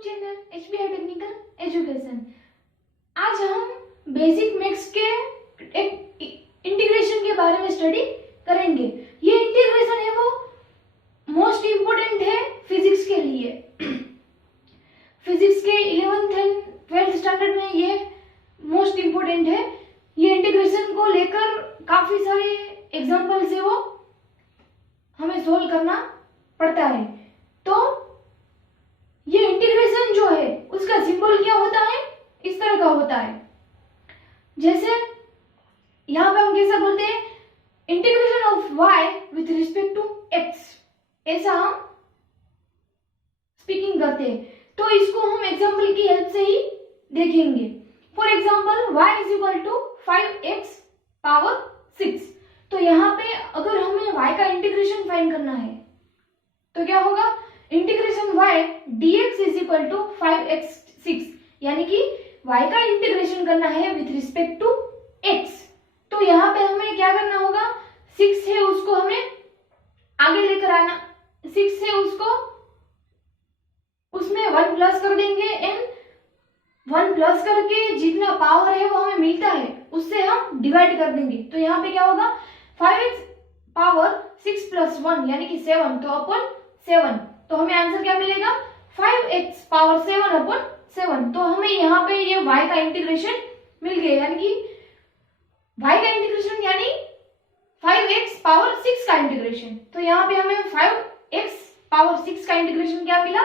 Channel HBI technical education. आज हम basic maths के एक इंटीग्रेशन के बारे में स्टडी करेंगे। ये इंटीग्रेशन है वो मोस्ट इम्पोर्टेंट है फिजिक्स के लिए। फिजिक्स के 11th एंड 12th स्टैंडर्ड में ये मोस्ट इम्पोर्टेंट है। ये इंटीग्रेशन को लेकर काफी सारे एग्जाम्पल्स है वो हमें सोल्व करना पड़ता है। तो ये इंटीग्रेशन जो है उसका सिंबल क्या होता है, इस तरह का होता है। जैसे यहाँ पे हम कैसा बोलते हैं, integration of y with respect to x, ऐसा हम स्पीकिंग करते हैं। तो इसको हम एग्जाम्पल की हेल्प से ही देखेंगे। For example y is equal to 5x power 6। तो यहाँ पे अगर हमें y का इंटीग्रेशन फाइंड करना है तो क्या होगा, integration y dx is equal to 5x6, यानी कि y का इंटीग्रेशन करना है विथ रिस्पेक्ट टू x। तो यहाँ पे हमें क्या करना होगा, 6 है उसको हमें आगे लेकर आना, 6 है उसको उसमें 1 प्लस कर देंगे एंड 1 प्लस करके जितना पावर है वो हमें मिलता है उससे हम डिवाइड कर देंगे। तो यहाँ पे क्या होगा, 5x पावर 6 प्लस 1 यानी कि 7, तो अपन 7। तो हमें आंसर क्या मिलेगा, 5x पावर 7 अपन 7। तो हमें यहाँ पे ये y का इंटीग्रेशन मिल गया, यानी कि y का इंटीग्रेशन यानी 5x पावर 6 का इंटीग्रेशन। तो यहाँ पे हमें 5x पावर 6 का इंटीग्रेशन क्या मिला,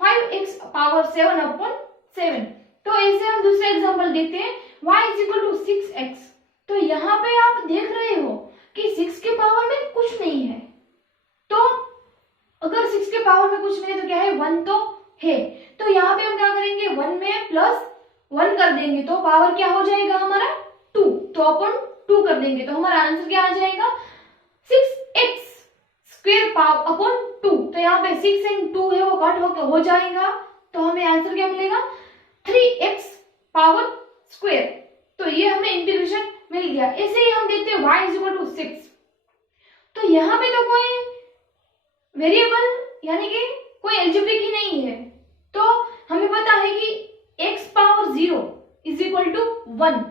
5x पावर 7 अपन 7। तो ऐसे हम दूसरे एग्जांपल देखते हैं, y is equal to 6x। तो यहाँ पे आप देख रहे हो कि 6 के पावर में कुछ नहीं है। तो अगर 6 के पावर में कुछ नहीं है तो क्या है, 1 तो है। तो यहाँ पे हम क्या करेंगे, 1 में प्लस 1 कर देंगे तो पावर क्या हो जाएगा हमारा 2। तो अपन 2 कर देंगे तो हमारा आंसर क्या आ जाएगा, 6x स्क्वायर पावर अपन 2। तो यहाँ पे 6 एंड 2 है वो कट होकर हो जाएगा, तो हमें आंसर क्या मिलेगा, 3x पावर स्क्वायर। तो ये हमें इंटीग्रेशन मिल गया। ऐसे ही हम देखते हैं y इज इक्वल टू 6। तो यहाँ पे तो कोई वेरिएबल यानी कि कोई एल्जेब्रिक ही नहीं है। तो हमें पता है कि x power 0 is equal to 1।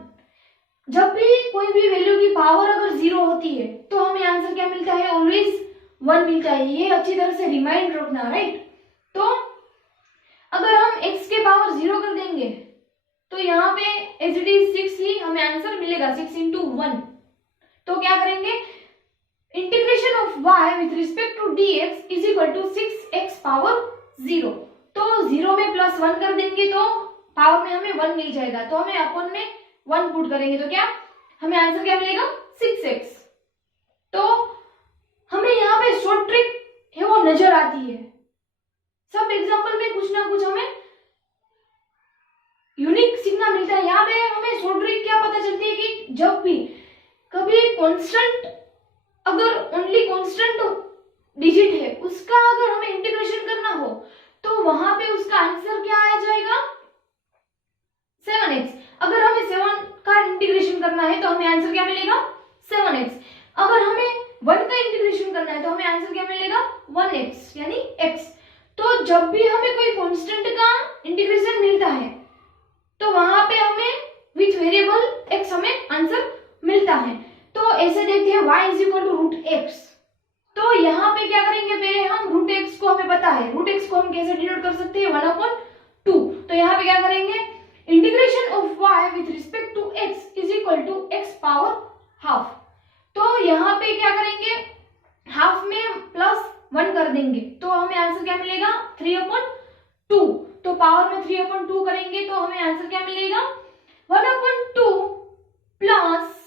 जब भी कोई भी वैल्यू की पावर अगर 0 होती है तो हमें आंसर क्या मिलता है, ऑलवेज 1 मिलता है। ये अच्छी तरह से रिमाइंड रखना, राइट। तो अगर हम x के पावर 0 कर देंगे तो यहाँ पे एज इट इज 6 ही हमें आंसर मिलेगा, 6 इंटू 1। तो क्या करेंगे, integration of y with respect to dx is equal to 6x power 0। तो 0 में प्लस 1 कर देंगे तो पावर में हमें 1 मिल जाएगा। तो हमें अपन में 1 पुट करेंगे तो क्या हमें आंसर क्या मिलेगा, 6x। तो हमें यहाँ पे शॉर्ट ट्रिक है वो नजर आती है। सब एग्जाम्पल में कुछ ना कुछ हमें यूनिक सीखना मिलता है। यहाँ पे हमें शॉर्ट ट्रिक क्या पता चलती है कि जब भी कभी कांस्टेंट, अगर ओनली कांस्टेंट डिजिट है उसका अगर हमें इंटीग्रेशन करना हो तो वहां पे उसका आंसर क्या आ जाएगा, 7x। अगर हमें 7 का इंटीग्रेशन करना है तो हमें आंसर क्या मिलेगा, 7x। अगर हमें 1 का इंटीग्रेशन करना है तो हमें आंसर क्या मिलेगा, 1x यानी x। तो जब भी हमें कोई कांस्टेंट का इंटीग्रेशन मिलता है तो वहां पे हमें विच वेरिएबल x हमें आंसर मिलता है। तो ऐसे देखते हैं y is equal to root x. तो यहाँ पे क्या करेंगे, पहले हम रूट एक्स को हमें पता है, रूट एक्स को हम कैसे डिनोट कर सकते हैं, 1/2। तो यहाँ पे क्या करेंगे, integration of y with respect to x is equal to x power half. तो यहाँ पे क्या करेंगे, हाफ में प्लस 1 कर देंगे तो हमें आंसर क्या मिलेगा, 3/2। तो पावर में 3/2 करेंगे तो हमें आंसर क्या मिलेगा, 1/2 प्लस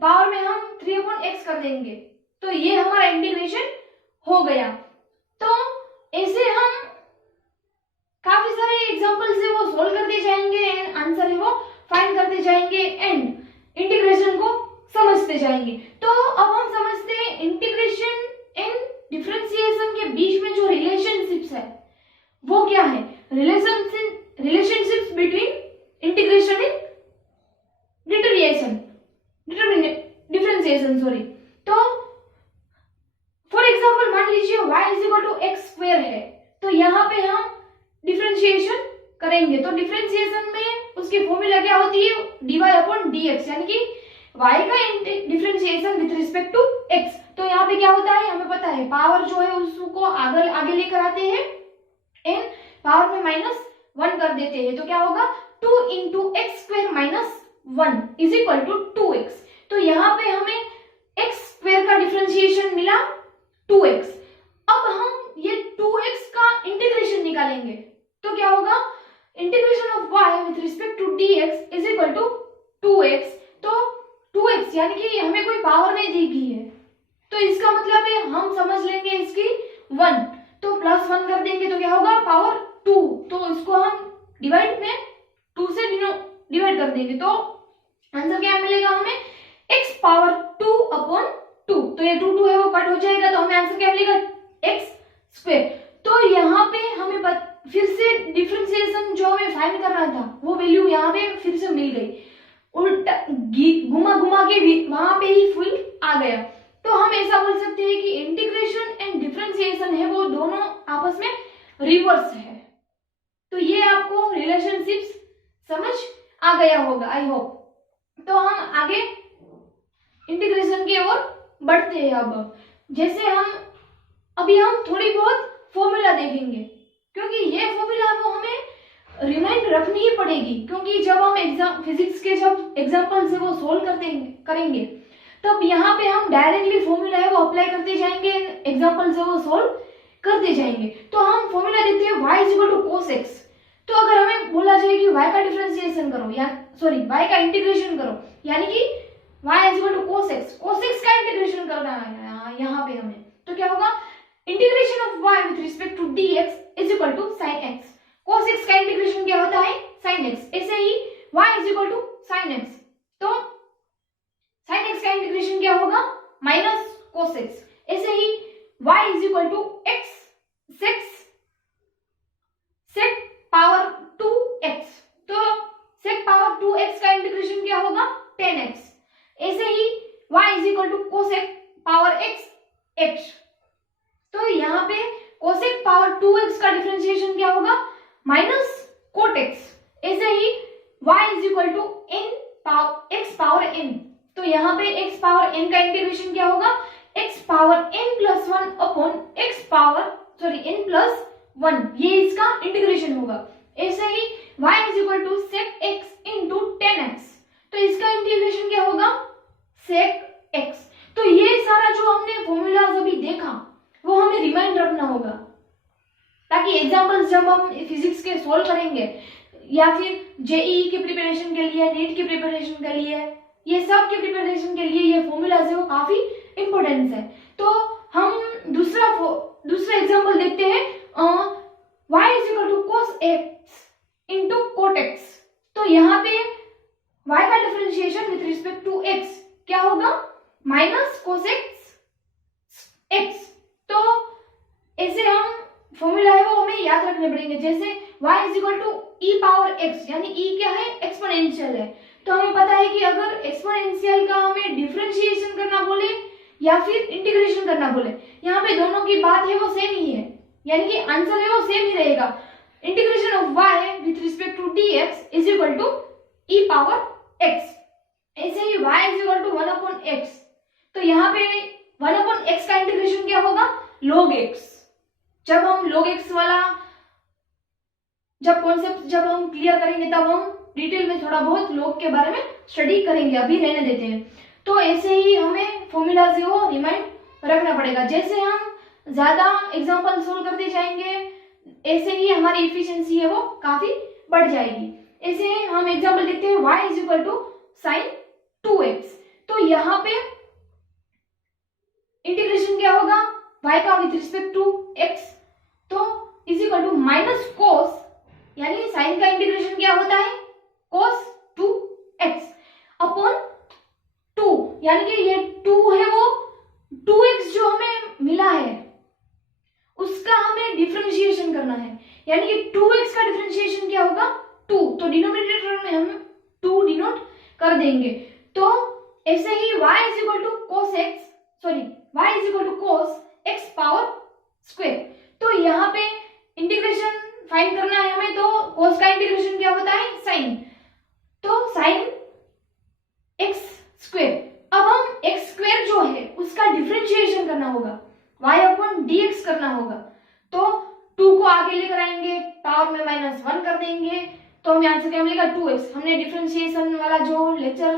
पावर में हम 3/x कर देंगे। तो ये हमारा इंटीग्रेशन हो गया। तो ऐसे हम काफी सारे एग्जांपल से वो सोल्व करते जाएंगे एंड आंसर है वो फाइंड करते जाएंगे एंड इंटीग्रेशन को समझते जाएंगे। तो अब हम समझते हैं इंटीग्रेशन एंड डिफरेंशिएशन के बीच में जो रिलेशनशिप्स है वो क्या है, relationships between integration and differentiation sorry. तो फॉर एग्जांपल मान लीजिए y is equal to x square है, तो तो यहाँ पे हम डिफरेंशिएशन करेंगे। तो डिफरेंशिएशन में उसकी फॉर्मूला क्या होती है, dy अपॉन dx, यानी कि y का differentiation with respect to x। तो यहाँ पे क्या होता है, हमें पता है पावर जो है उसको आगे लेकर आते हैं, n पावर में -1 कर देते हैं, तो क्या होगा 2 into x square minus 1 is equal to 2x। तो यहाँ पे हमें x स्क्वायर का डिफरेंशिएशन मिला 2x। अब हम ये 2x का इंटीग्रेशन निकालेंगे, तो क्या होगा integration of y with respect to dx is equal to 2x। तो 2x यानी कि हमें कोई पावर नहीं दी गई है, तो इसका मतलब है हम समझ लेंगे इसकी 1, तो +1 कर देंगे तो क्या होगा पावर 2। तो इसको हम डिवाइड में 2 से डिवाइड कर देंगे, तो आंसर क्या मिलेगा हमें x पावर 2 अपॉन 2। तो ये 2 है वो कट हो जाएगा, तो हमें आंसर क्या मिलेगा x स्क्वायर। तो यहाँ पे हमें फिर से डिफरेंशिएशन जो हमें फाइंड करना था वो वैल्यू यहाँ पे फिर से मिल गई, उल्टा घुमा के भी वहां पे ही फुल आ गया। तो हम ऐसा बोल सकते हैं कि इंटीग्रेशन एंड डिफरेंशिएशन है वो दोनों आपस में रिवर्स है। तो ये आपको रिलेशनशिप्स समझ आ गया होगा, आई होप। तो हम आगे इंटीग्रेशन की ओर बढ़ते हैं। अब जैसे हम थोड़ी बहुत फॉर्मूला देखेंगे, क्योंकि ये फॉर्मूला वो हमें रिमाइंड रखनी ही पड़ेगी, क्योंकि जब हम फिजिक्स के जब एग्जांपल से वो सोल्व करेंगे तब यहाँ पे हम डायरेक्टली फॉर्मूला है वो अप्लाई करते जाएंगे, एग्जांपल से वो सोल्व करते जाएंगे। तो हम फॉर्मूला देते हैं y equal to cos x। तो अगर हमें बोला जाए कि y का डिफरेंशिएशन करो या y का इंटीग्रेशन करो, यानी कि y equal to cos x का इंटीग्रेशन करना है यहाँ पे हमें, तो क्या होगा integration of y with respect to dx is equal to sin x। cos x का इंटीग्रेशन क्या होता है sin x। ऐसे ही y is equal to sin x, तो sin x का इंटीग्रेशन क्या होगा माइनस cos x। ऐसे ही y is equal to x sec power 2x, तो sec पावर 2x का इंटीग्रेशन क्या होगा 10x। ऐसे ही y is equal to cosec power x। तो यहाँ पे cosec पावर 2x का डिफरेंशिएशन क्या होगा माइनस cot x। ऐसे ही y is equal to x power n, तो यहाँ पे x पावर n का इंटीग्रेशन क्या होगा x power n plus 1 upon x power n plus 1, ये इसका इंटीग्रेशन होगा। ऐसे ही y is equal to sec x into 10x, तो इसका इंटीग्रेशन क्या होगा sec x। तो ये सारा जो हमने फॉर्मूलाज अभी देखा वो हमें रिमाइंड रखना होगा, ताकि एग्जांपल्स जब हम फिजिक्स के सोल्व करेंगे या फिर जेईई के प्रिपरेशन के लिए, नीट के प्रिपरेशन के लिए, ये सब के प्रिपरेशन के लिए ये फॉर्मूलाज है वो काफी इंपॉर्टेंट है। तो हम दूसरा एग्जांपल देखते हैं, y is equal to cos x into cot x। तो यहाँ पे y का differentiation with respect to x क्या होगा माइनस cos x। तो ऐसे हम फॉर्मूला है वो हमें याद रखने पड़ेंगे, जैसे y is equal to e power x, यानी e क्या है एक्सपोनेंशियल है। तो हमें पता है कि अगर एक्सपोनेंशियल का हमें डिफरेंशिएशन करना बोले या फिर इंटीग्रेशन करना बोले, यहाँ पे दोनों की बात है वो सेम ही है, यानी कि आंसर है वो सेम ही रहेगा। Integration of y with respect to dx is equal to e power x। ऐसे ही y is equal to 1 upon x, तो यहाँ पे 1 अपॉन x का इंटीग्रेशन क्या होगा log x। जब हम log x वाला कॉन्सेप्ट जब हम क्लियर करेंगे तब हम डिटेल में थोड़ा बहुत log के बारे में स्टडी करेंगे, अभी रहने देते हैं। तो ऐसे ही हमें फॉर्मूला से वो रिमाइंड रखना पड़ेगा। जैसे हम ज्यादा एग्जांपल सोल्व करते जाएंगे ऐसे ही हमारी इफिशिएंसी है वो काफी बढ़ जाएगी। ऐसे हम एग्जांपल देखते हैं y is equal to sine 2x। तो यहाँ पे इंटीग्रेशन क्या होगा y का विथ रिस्पेक्ट टू x, तो is equal to minus cos, यानी साइन का इंटीग्रेशन क्या होता है cos 2x अपॉन 2, यानी कि ये 2 है वो 2x जो हमें मिला है उसका हमें डिफरेंशिएशन करना है, यानी कि 2x का डिफरेंशिएशन क्या होगा 2, तो डिनोमिनेटर में हम 2 डिनोट कर देंगे। तो ऐसे ही y is equal to cos x power square. तो यहाँ पे इंटीग्रेशन क्या होता है, साइन, तो साइन एक्स स्क्वायर। अब हम एक्स स्क्वायर जो है उसका डिफरेंशिएशन करना होगा, y अपॉन dx करना होगा, तो 2 को आगे लेकर आएंगे, पावर में -1 कर देंगे, तो हमें आंसर क्या मिलेगा 2x। हमने डिफरेंशिएशन वाला जो लेक्चर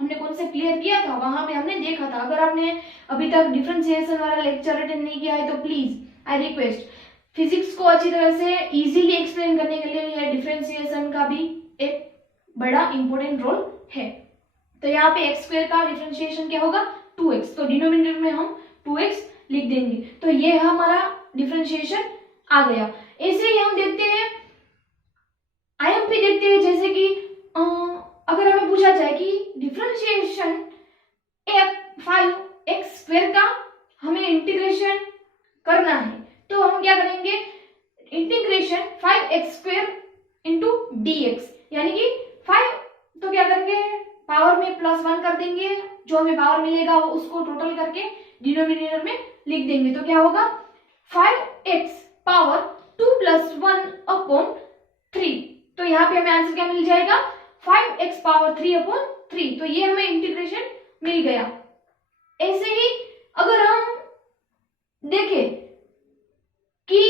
हमने कौन से क्लियर किया था वहां पे हमने देखा था। अगर आपने अभी तक डिफरेंशिएशन वाला लेक्चर अटेंड नहीं किया है तो प्लीज आई रिक्वेस्ट, फिजिक्स को अच्छी तरह से इजीली एक्सप्लेन करने के लिए यह डिफरेंशिएशन का भी एक बड़ा इंपॉर्टेंट रोल है। तो यहाँ पे एक्स स्क्वायर का डिफरेंशिएशन क्या होगा 2x, तो डिनोमिनेटर में हम 2x लिख देंगे, तो ये हमारा डिफरेंशिएशन आ गया। ऐसे ही हम देखते हैं आईएमपी देखते हैं, जैसे कि अगर हमें पूछा जाए कि डिफरेंशिएशन 5x स्क्वायर का हमें इंटीग्रेशन करना है, तो हम क्या करेंगे, integration 5x square into dx, यानी कि 5, तो क्या करेंगे पावर में +1 कर देंगे, जो हमें पावर मिलेगा वो उसको टोटल करके डिनोमिनेटर में लिख देंगे, तो क्या होगा 5x पावर 2 + 1 अपॉन 3, तो यहाँ पे हमें आंसर क्या मिल जाएगा 5x पावर 3 अपॉन 3, तो ये हमें इंटीग्रेशन मिल गया। ऐसे ही अगर हम देखें कि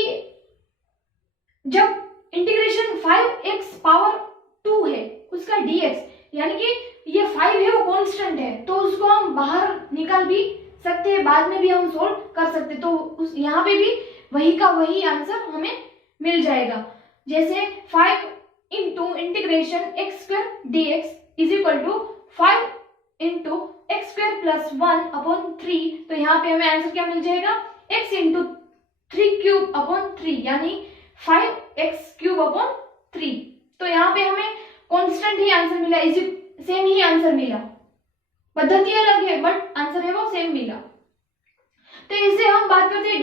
जब इंटीग्रेशन 5x पावर 2 है उसका dx, यानी कि ये 5 है वो कांस्टेंट है, तो उसको हम बाहर निकाल भी सकते हैं, बाद में भी हम सोल्व कर सकते हैं, तो उस यहाँ पे भी वही का वही आंसर हमें मिल जाएगा। जैसे 5 इंटू इंटीग्रेशन x स्क्वायर dx is equal to 5 into x square plus 1 upon 3, तो यहाँ पे हमें आंसर क्या मिल जाएगा x इंटू 3 क्यूब अपॉन 3, यानी 5x क्यूब अपॉन 3, तो यहाँ पे हमें कांस्टेंट ही आंसर मिला, सेम ही आंसर मिला, पद्धति अलग है बट आंसर है वो सेम मिला। तो इससे हम बात करते हैं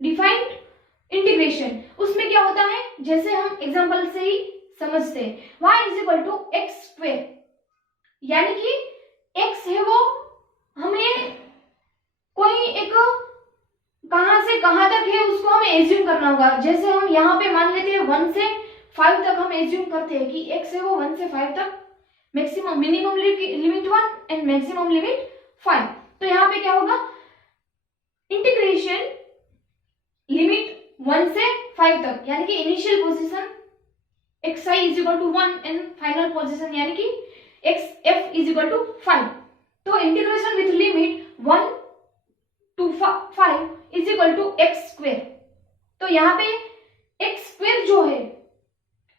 डिफाइंड इंटीग्रेशन, उसमें क्या होता है जैसे हम एग्जांपल से ही समझते हैं, y is equal to x square, यानी कि x है वो हमें कोई एक कहां से कहां तक है उसको हमें एज्यूम करना होगा। जैसे हम यहाँ पे मान लेते हैं 1 से 5 तक हम एज्यूम करते हैं कि x है वो 1 से 5 तक, maximum minimum limit 1 and maximum limit 5, तो यहाँ पे क्या होगा इंटीग्रेशन लिमिट 1 से 5 तक, यानी कि initial position xi is equal to 1 and final position यानी कि xf इज इक्वल टू 5, तो integration with limit 1 to 5 is equal to x square, तो यहाँ पे एक्स स्क्वायर जो है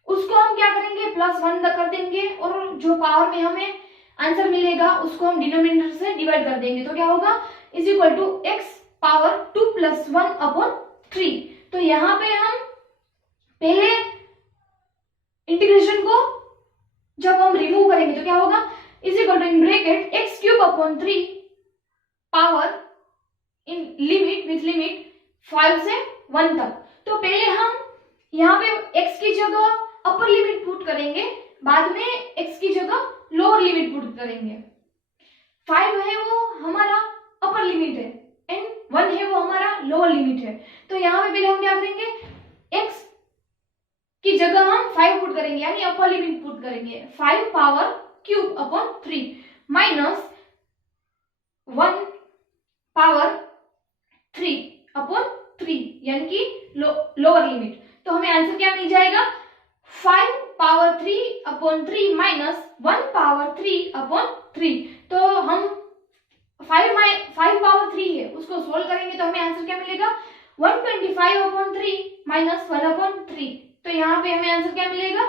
उसको हम क्या करेंगे +1 कर देंगे, और जो पावर में हमें आंसर मिलेगा उसको हम डिनोमिनेटर से डिवाइड कर देंगे, तो क्या होगा is equal to x power 2 + 1 upon 3, तो यहाँ पे हम पहले इंटीग्रेशन को जब हम रिमूव करेंगे तो क्या होगा is equal to in bracket x cube upon 3 power in limit with limit 5 से 1 तक, तो पहले हम यहाँ पे x की जगह अपर लिमिट पुट करेंगे, बाद में x की जगह लोअर लिमिट पुट करेंगे। 5 है वो हमारा अपर लिमिट है एंड 1 है वो हमारा लोअर लिमिट है, तो यहाँ पे पहले हम क्या करेंगे x की जगह हम 5 पुट करेंगे, यानी अपर लिमिट पुट करेंगे, 5 power cube upon 3 minus 1 power 3 upon 3, यानी कि लोअर लिमिट, तो हमें आंसर क्या मिल जाएगा 5 power 3 upon 3 minus 1 power 3 upon 3, तो हम 5 पावर 3 है उसको सोल्व करेंगे तो हमें आंसर क्या मिलेगा 125 अपॉन 3 माइनस 1 अपॉन 3, तो यहाँ पे हमें आंसर क्या मिलेगा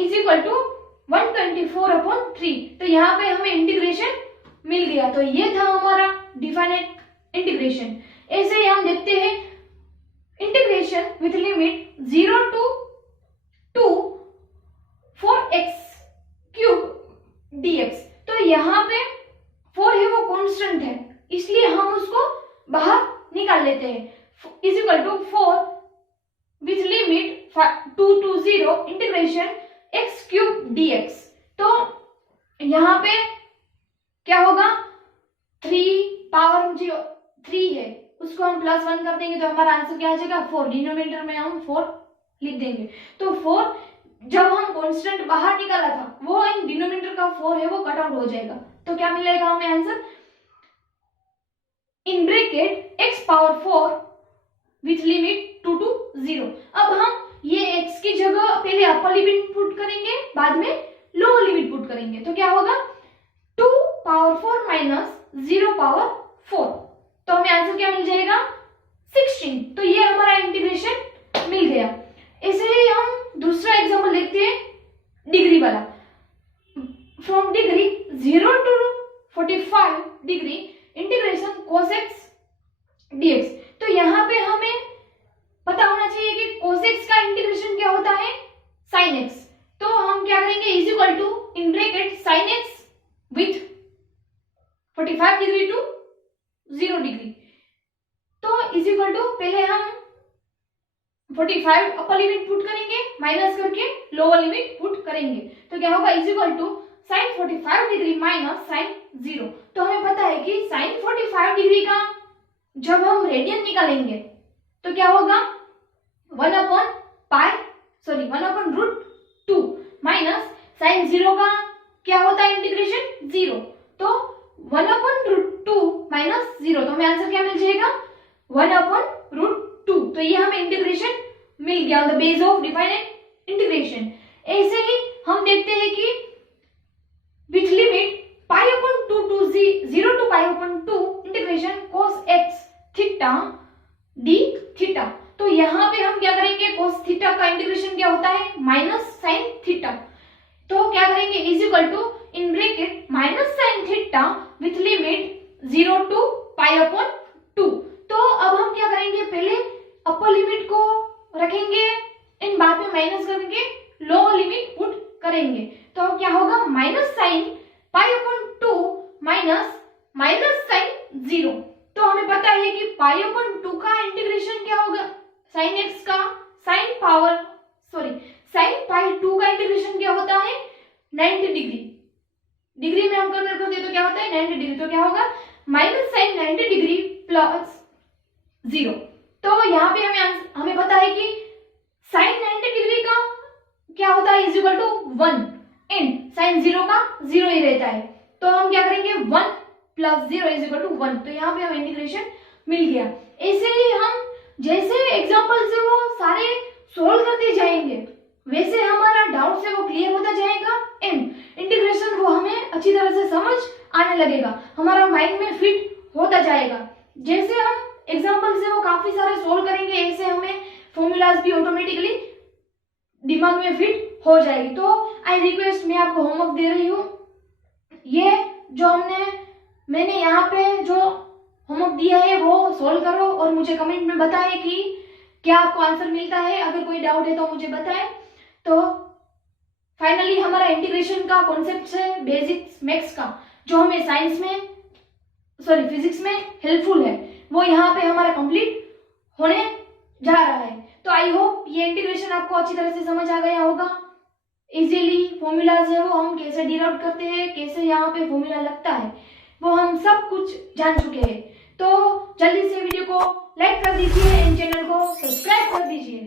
इज इक्वल टू 124 अपॉन 3, तो यहाँ पे हमें इंटीग्रेशन मिल गया। तो ये था हमारा डिफाइनेट इंटीग्रेशन। ऐसे ही हम देखते हैं integration with limit 0 to 4x cube dx, तो यहाँ पे 4 है वो कांस्टेंट है इसलिए हम उसको बाहर निकाल लेते हैं, is equal to 4 with limit 2 to 0 integration x cube dx, तो यहाँ पे क्या होगा 3 पावर 3 है उसको हम +1 कर देंगे तो हमारा आंसर क्या आ जाएगा 4, डिनोमिनेटर में हम 4 लिख देंगे। तो 4 जब हम कांस्टेंट बाहर निकाला था वो इन डिनोमिनेटर का 4 है वो कट आउट हो जाएगा। तो क्या मिलेगा हमें answer, in bracket x power 4 with limit 2 to 0। अब हम ये x की जगह पहले अपर लिमिट पुट करेंगे, बाद में लोअर लिमिट पुट करेंगे। तो क्या होगा 2 पावर 4 माइनस 0 पावर 4, तो हमें आंसर क्या मिल जाएगा 16। तो ये हमारा इंटीग्रेशन मिल गया। ऐसे ही हम दूसरा एग्जांपल देखते हैं डिग्री वाला। From degree 0 to 45 degree integration cos x dx। तो यहाँ पे हमें पता होना चाहिए कि cos x का इंटीग्रेशन क्या होता है sin x। तो हम क्या करेंगे is equal to in bracket sin x with 45 degree to 0 degree. तो इज इक्वल टू पहले हम 45 अपर लिमिट पुट करेंगे, माइनस करके लोअर लिमिट पुट करेंगे। तो क्या होगा is equal to sin 45 degree minus sin 0। तो हमें पता है कि sin 45 डिग्री का जब हम रेडियन निकालेंगे तो क्या होगा 1/√2 माइनस sin 0 का क्या होता है इंटीग्रेशन 0। तो 1/√2 माइनस 0, तो हमें आंसर क्या मिल जाएगा 1/√2। तो ये हमें इंटीग्रेशन मिल गया on the base of definite integration. ऐसे ही हम देखते हैं कि with limit π/2 to 0 to π/2 integration cos x theta d theta. तो यहाँ पे हम क्या करेंगे cos थीटा का इंटीग्रेशन क्या होता है माइनस sin थीटा। तो क्या करेंगे is equal to in bracket minus sin theta with limit 0 to π/2। तो अब हम क्या करेंगे पहले अपर लिमिट को रखेंगे, इन बाद में माइनस करके लोअर लिमिट पुट करेंगे। तो क्या होगा माइनस sin π/2 माइनस sin 0। तो हमें पता है कि π/2 का इंटीग्रेशन क्या होगा sin x का sin π/2 का इंटीग्रेशन क्या होता है 90 डिग्री। डिग्री में हम कन्वर्ट करते हैं तो क्या होता है 90 डिग्री। तो क्या होगा माइनस sin 90 डिग्री प्लस 0। तो यहाँ पे हमें पता है कि sin 90 डिग्री का क्या होता है is equal to 1 and sin 0 का 0 ही रहता है। तो हम क्या करेंगे 1 प्लस 0 इज इक्वल टू 1। तो यहाँ पे हमें इंटीग्रेशन मिल गया। ऐसे ही हम जैसे एग्जांपल से वो सारे सोल्व करते जाएंगे वैसे हमारा डाउट से वो क्लियर होता जाएगा एंड इंटीग्रेशन वो हमें अच्छी तरह से समझ आने लगेगा, हमारा माइंड में फिट होता जाएगा। जैसे हम एग्जांपल से वो काफी सारे सोल्व करेंगे ऐसे हमें फॉर्मूलाज भी ऑटोमेटिकली दिमाग में फिट हो जाएगी। तो आई रिक्वेस्ट मैं आपको होमवर्क दे रही हूँ, ये जो मैंने यहाँ पे जो होमवर्क दिया है वो सोल्व करो और मुझे कमेंट में बताएं कि क्या आपको आंसर मिलता है। अगर कोई डाउट है तो मुझे बताएं। तो फाइनली हमारा इंटीग्रेशन का कॉन्सेप्ट है बेसिक्स मैथ्स का जो हमें फिजिक्स में हेल्पफुल है वो यहाँ पे हमारा कंप्लीट होने जा रहा है। तो आई होप ये इंटीग्रेशन आपको अच्छी तरह से समझ आ गया होगा। इजीली फॉर्मूलाज है वो हम कैसे डिराइव करते हैं, कैसे यहाँ पे फॉर्मूला लगता है वो हम सब कुछ जान चुके हैं। तो जल्दी से वीडियो को लाइक कर दीजिए एंड चैनल को सब्सक्राइब कर दीजिए।